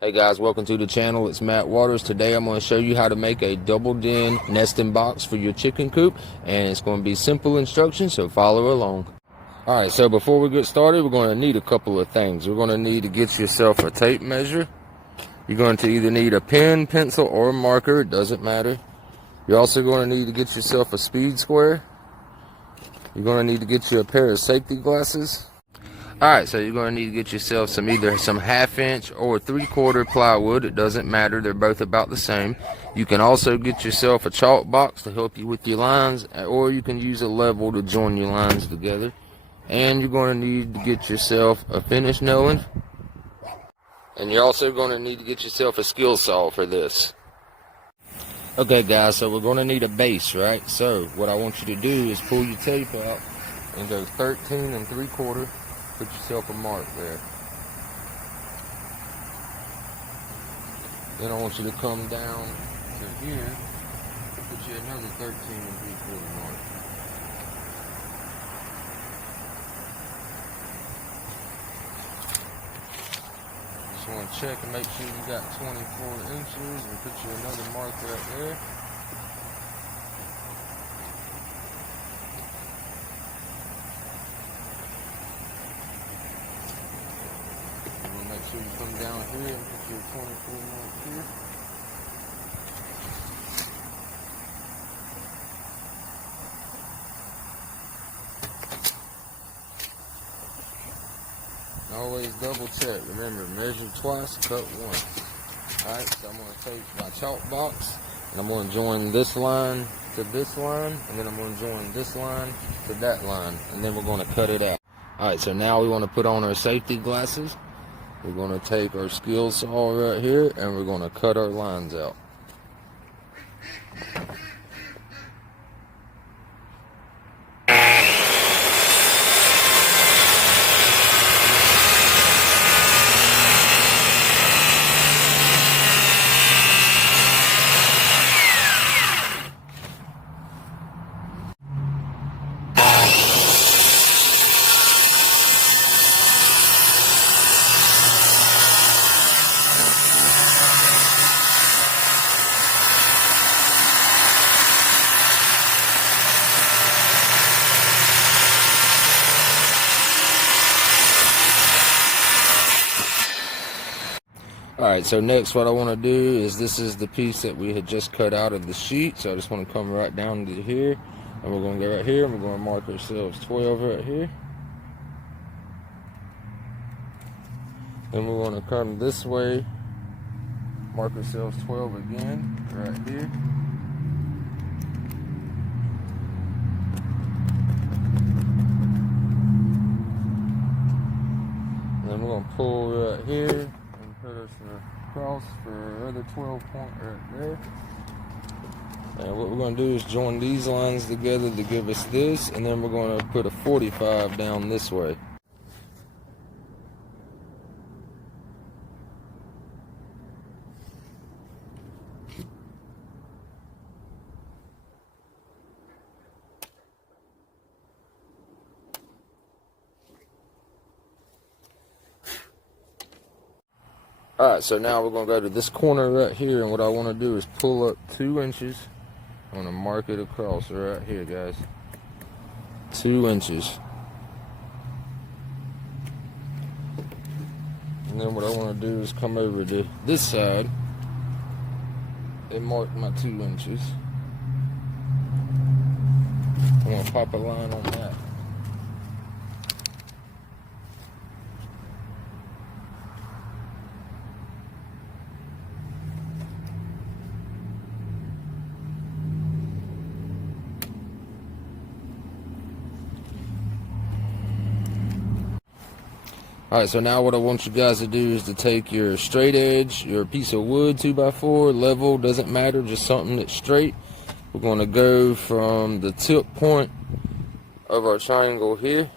Hey guys, welcome to the channel. It's Matt Waters. Today I'm going to show you how to make a double den nesting box for your chicken coop, and it's going to be simple instructions, so follow along. Alright, so before we get started, we're going to need a couple of things. We're going to need to get yourself a tape measure. You're going to either need a pen, pencil, or a marker. It doesn't matter. You're also going to need to get yourself a speed square. You're going to need to get you a pair of safety glasses. Alright, so you're going to need to get yourself either some 1/2 inch or 3/4 plywood. It doesn't matter, they're both about the same. You can also get yourself a chalk box to help you with your lines, or you can use a level to join your lines together. And you're going to need to get yourself a finish knowing. And you're also going to need to get yourself a skill saw for this. Okay guys, so we're going to need a base, right? So what I want you to do is pull your tape out and go 13 3/4. Put yourself a mark there. Then I want you to come down to here and put you another 13 3/4 mark. Just want to check and make sure you got 24 inches and put you another mark right there. Make sure you come down here and put your 24 mark here. And always double check. Remember, measure twice, cut once. Alright, so I'm going to take my chalk box and I'm going to join this line to this line, and then I'm going to join this line to that line, and then we're going to cut it out. Alright, so now we want to put on our safety glasses. We're going to take our skill saw right here and we're going to cut our lines out. Alright, so next what I want to do is, this is the piece that we had just cut out of the sheet, so I just want to come right down to here, and we're going to go right here and we're going to mark ourselves 12 right here. Then we're going to come this way, mark ourselves 12 again right here. And then we're going to pull right here. Put us across for another 12 point right there. And what we're going to do is join these lines together to give us this, and then we're going to put a 45 down this way. Alright, so now we're going to go to this corner right here, and what I want to do is pull up 2 inches. I'm going to mark it across right here, guys. 2 inches. And then what I want to do is come over to this side and mark my 2 inches. I'm going to pop a line on that. Alright, so now what I want you guys to do is to take your straight edge, your piece of wood, 2x4, level, doesn't matter, just something that's straight. We're going to go from the tip point of our triangle here,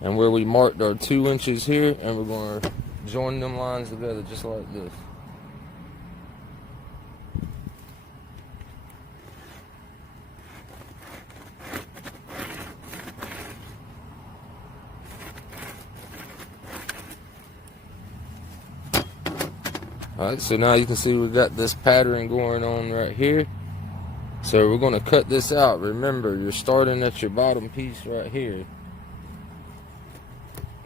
and where we marked our 2 inches here, and we're going to join them lines together just like this. Alright, so now you can see we got this pattern going on right here. So we're going to cut this out. Remember, you're starting at your bottom piece right here.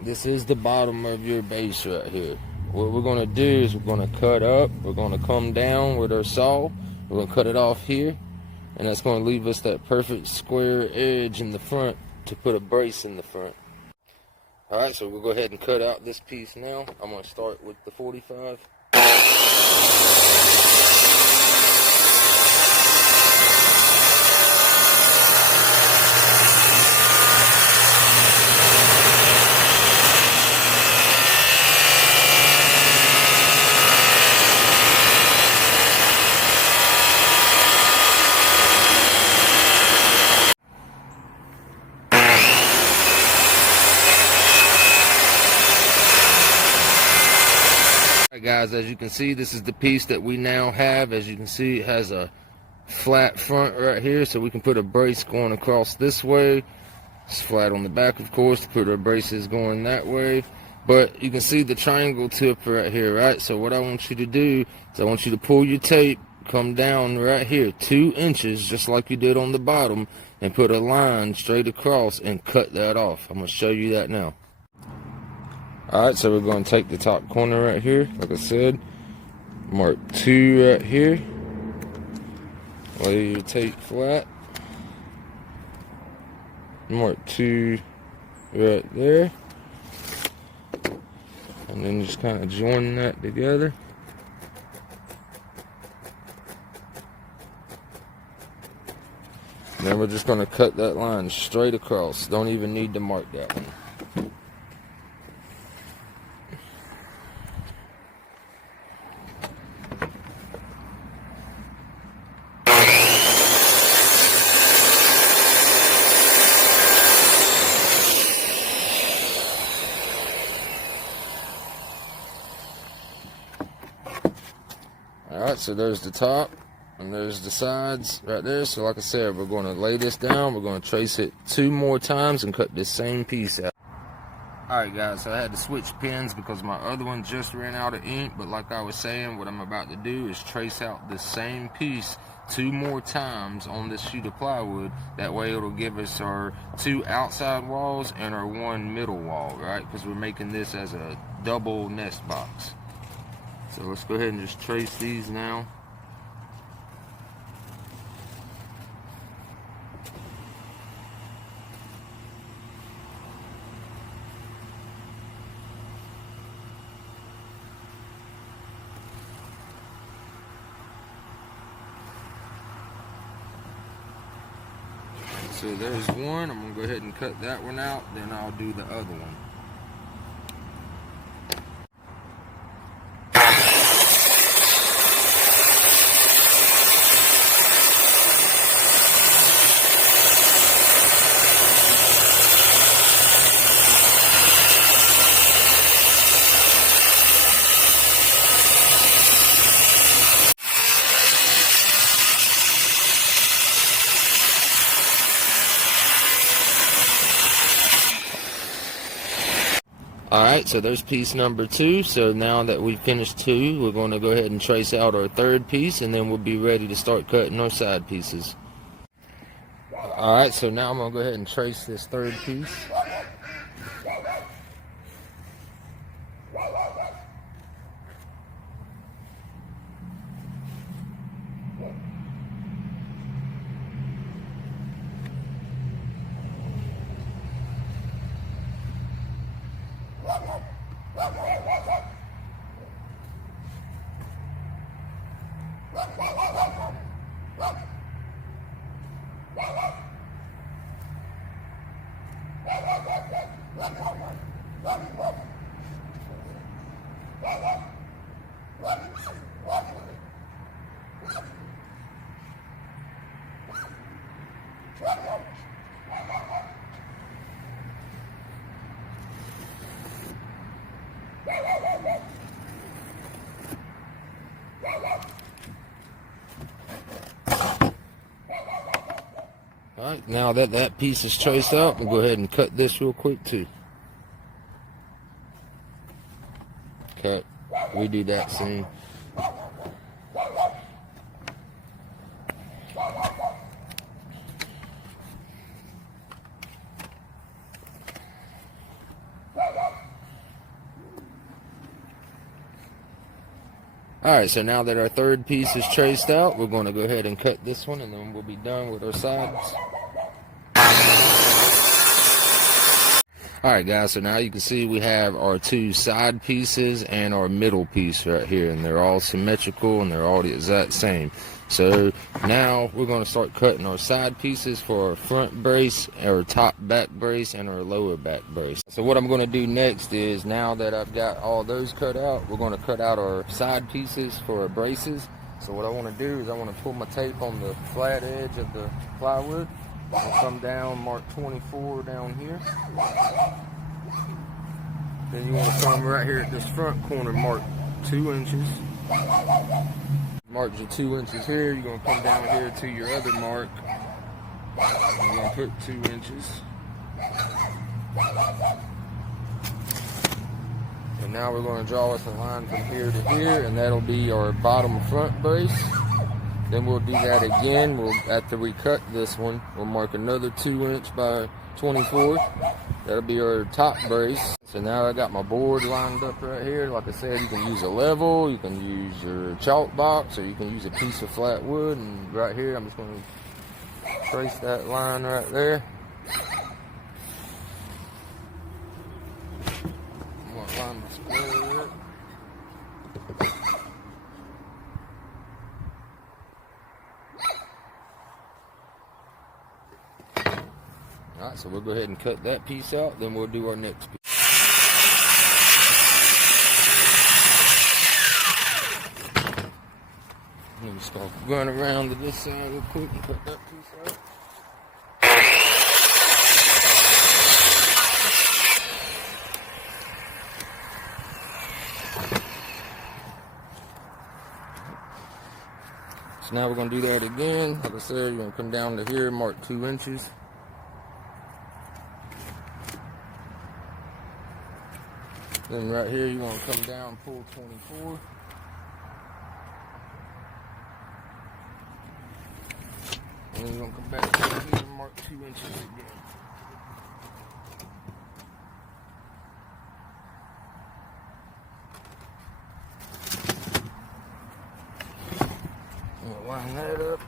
This is the bottom of your base right here. What we're going to do is we're going to cut up. We're going to come down with our saw. We're going to cut it off here. And that's going to leave us that perfect square edge in the front to put a brace in the front. Alright, so we'll go ahead and cut out this piece now. I'm going to start with the 45. Guys, as you can see, this is the piece that we now have. As you can see, it has a flat front right here, so we can put a brace going across this way. It's flat on the back, of course, to put our braces going that way. But you can see the triangle tip right here, right? So what I want you to do is I want you to pull your tape, come down right here 2 inches, just like you did on the bottom, and put a line straight across and cut that off. I'm going to show you that now. Alright, so we're going to take the top corner right here, like I said, mark 2 right here, lay your tape flat, mark 2 right there, and then just kind of join that together. And then we're just going to cut that line straight across. Don't even need to mark that one. Alright, so there's the top and there's the sides right there. So like I said, we're going to lay this down, we're going to trace it 2 more times and cut this same piece out. Alright guys, so I had to switch pens because my other one just ran out of ink, but like I was saying, what I'm about to do is trace out the same piece 2 more times on this sheet of plywood. That way it'll give us our 2 outside walls and our 1 middle wall, right? Because we're making this as a double nest box. So let's go ahead and just trace these now. So there's one. I'm going to go ahead and cut that one out, then I'll do the other one. Alright, so there's piece number 2. So now that we've finished 2, we're going to go ahead and trace out our 3rd piece, and then we'll be ready to start cutting our side pieces. Alright, so now I'm going to go ahead and trace this 3rd piece. Alright, now that that piece is traced out, we'll go ahead and cut this real quick too. Cut. We do that soon. Alright, so now that our third piece is traced out, we're going to go ahead and cut this one, and then we'll be done with our sides. Alright guys, so now you can see we have our two side pieces and our middle piece right here, and they're all symmetrical and they're all the exact same. So now we're going to start cutting our side pieces for our front brace, our top back brace, and our lower back brace. So what I'm going to do next is, now that I've got all those cut out, we're going to cut out our side pieces for our braces. So what I want to do is I want to pull my tape on the flat edge of the plywood. I'll come down, mark 24 down here. Then you want to come right here at this front corner, mark 2 inches. Mark your 2 inches here. You're going to come down here to your other mark. You're going to put 2 inches. And now we're going to draw us a line from here to here, and that'll be our bottom front brace. Then we'll do that again. After we cut this one, we'll mark another 2 inch by 24. That'll be our top brace. So now I got my board lined up right here. Like I said, you can use a level, you can use your chalk box, or you can use a piece of flat wood. And right here, I'm just going to trace that line right there. I'm going to line my square up. Alright, so we'll go ahead and cut that piece out, then we'll do our next piece. Let me start going around to this side real quick and cut that piece out. So now we're going to do that again. Like I said, you're going to come down to here, mark 2 inches. Then right here, you want to come down, pull 24. And then you're going to come back down here and mark 2 inches again. I'm going to line that up.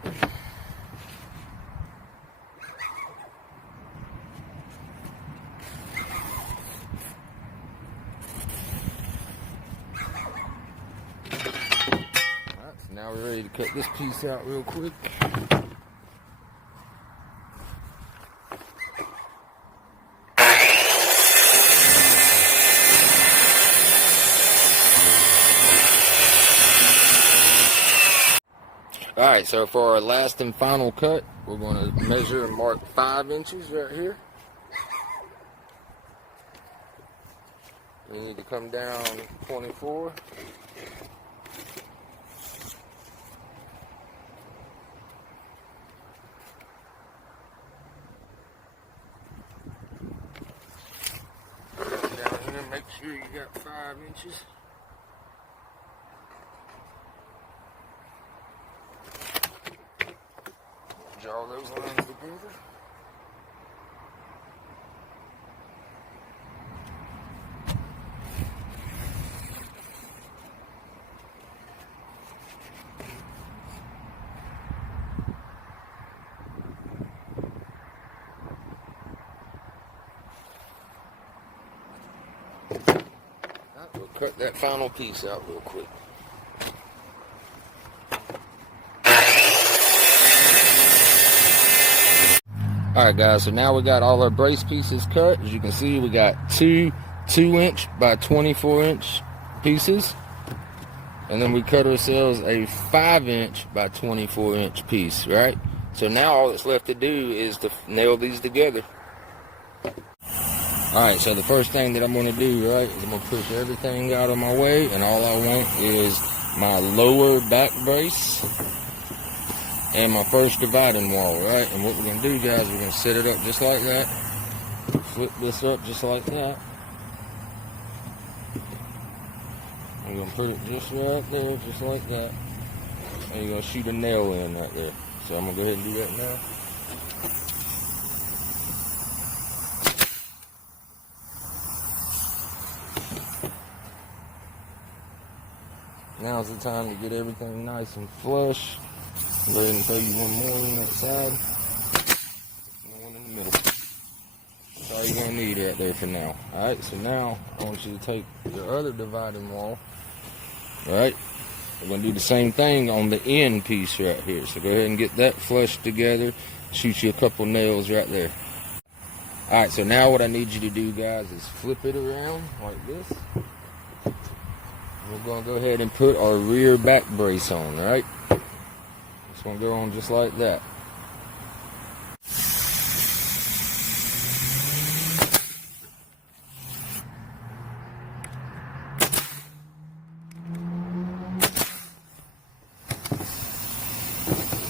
Now we're ready to cut this piece out real quick. Alright, so for our last and final cut, we're going to measure and mark 5 inches right here. We need to come down 24. Make sure you got 5 inches. Draw those lines together. We'll cut that final piece out real quick. Alright guys, so now we got all our brace pieces cut. As you can see, we got two 2-inch by 24-inch pieces. And then we cut ourselves a 5-inch by 24-inch piece, right? So now all that's left to do is to nail these together. Alright, so the first thing that I'm going to do, right, is I'm going to push everything out of my way, and all I want is my lower back brace and my first dividing wall, right? And what we're going to do, guys, we're going to set it up just like that. Flip this up just like that. You're gonna put it just right there, just like that. And you're gonna shoot a nail in right there. So I'm gonna go ahead and do that now. Now's the time to get everything nice and flush. Go ahead and throw you one more on that side. And one in the middle. That's all you're gonna need right there for now. Alright, so now I want you to take your other dividing wall. Alright, we're gonna do the same thing on the end piece right here. So go ahead and get that flushed together. Shoot you a couple nails right there. Alright, so now what I need you to do, guys, is flip it around like this. We're going to go ahead and put our rear back brace on, right? It's going to go on just like that.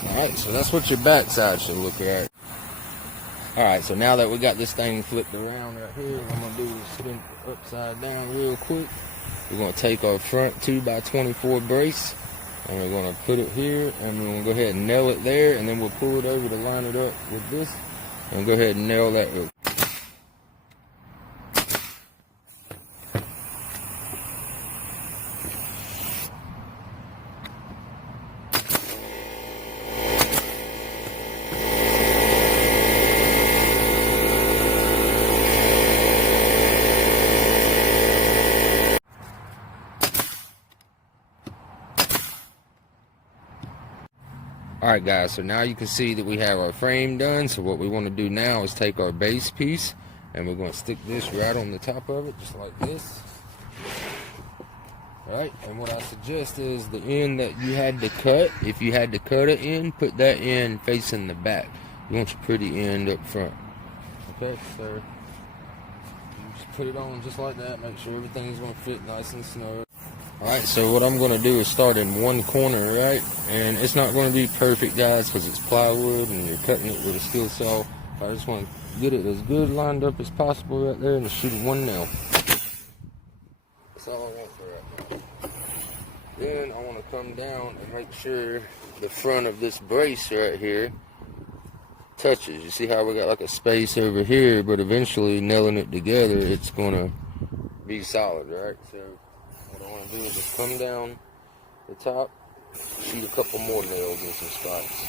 Alright, so that's what your back side should look like. Alright, so now that we got this thing flipped around right here, what I'm going to do is spin it upside down real quick. We're going to take our front 2x24 brace and we're going to put it here and we're going to go ahead and nail it there, and then we'll pull it over to line it up with this and go ahead and nail that over. Alright guys, so now you can see that we have our frame done. So what we want to do now is take our base piece and we're going to stick this right on the top of it, just like this. Right, and what I suggest is the end that you had to cut, if you had to cut an end, put that end facing the back. You want your pretty end up front. Okay, so you just put it on just like that, make sure everything's going to fit nice and snug. Alright, so what I'm going to do is start in one corner, right? And it's not going to be perfect, guys, because it's plywood and you're cutting it with a skill saw. I just want to get it as good lined up as possible right there and shoot one nail. That's all I want for right now. Then I want to come down and make sure the front of this brace right here touches. You see how we got like a space over here, but eventually nailing it together, it's going to be solid, right? So what I want to do is just come down the top, shoot a couple more nails in some spots.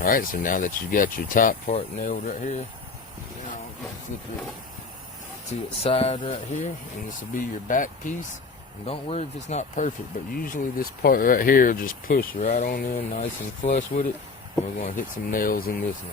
Alright, so now that you got your top part nailed right here, now flip it to its side right here, and this will be your back piece. And don't worry if it's not perfect, but usually this part right here will just push right on in nice and flush with it. And we're going to hit some nails in this now.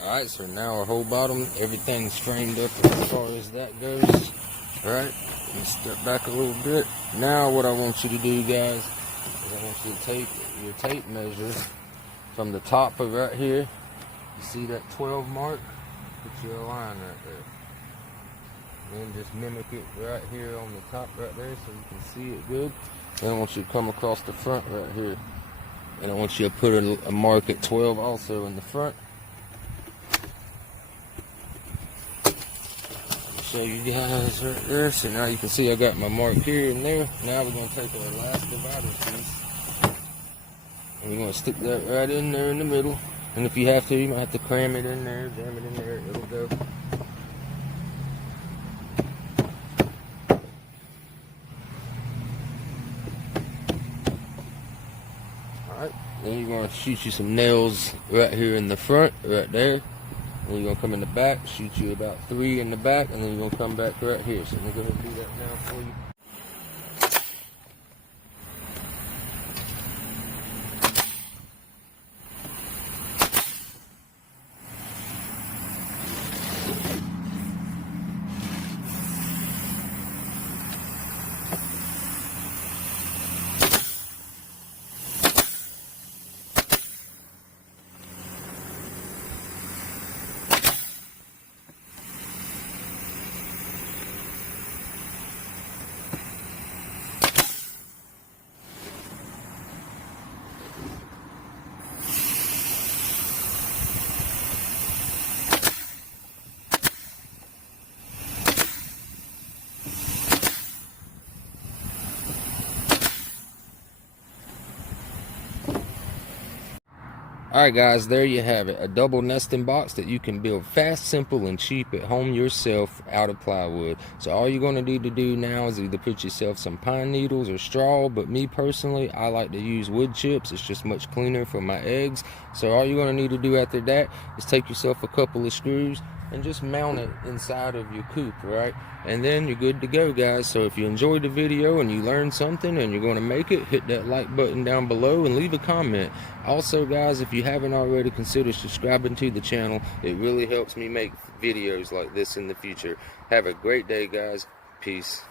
Alright, so now our whole bottom, everything's framed up as far as that goes. Alright, let's step back a little bit. Now what I want you to do, guys, is I want you to take your tape measure from the top of right here. You see that 12 mark? Put your line right there. Then just mimic it right here on the top right there so you can see it good. Then I want you to come across the front right here. And I want you to put a mark at 12 also in the front. Show you guys right there. So now you can see I got my mark here and there. Now we're going to take our last divider piece and we're going to stick that right in there in the middle. And if you have to, you might have to cram it in there, jam it in there, it'll go. Alright, then you're going to shoot you some nails right here in the front, right there. And you're going to come in the back, shoot you about 3 in the back, and then you're going to come back right here. So I'm going to go ahead and do that now for you. Alright guys, there you have it. A double nesting box that you can build fast, simple, and cheap at home yourself out of plywood. So all you're going to need to do now is either put yourself some pine needles or straw, but me personally, I like to use wood chips. It's just much cleaner for my eggs. So all you're going to need to do after that is take yourself a couple of screws and just mount it inside of your coop, right? And then you're good to go, guys. So if you enjoyed the video and you learned something and you're going to make it, hit that like button down below and leave a comment. Also, guys, if you haven't already, consider subscribing to the channel. It really helps me make videos like this in the future. Have a great day, guys. Peace.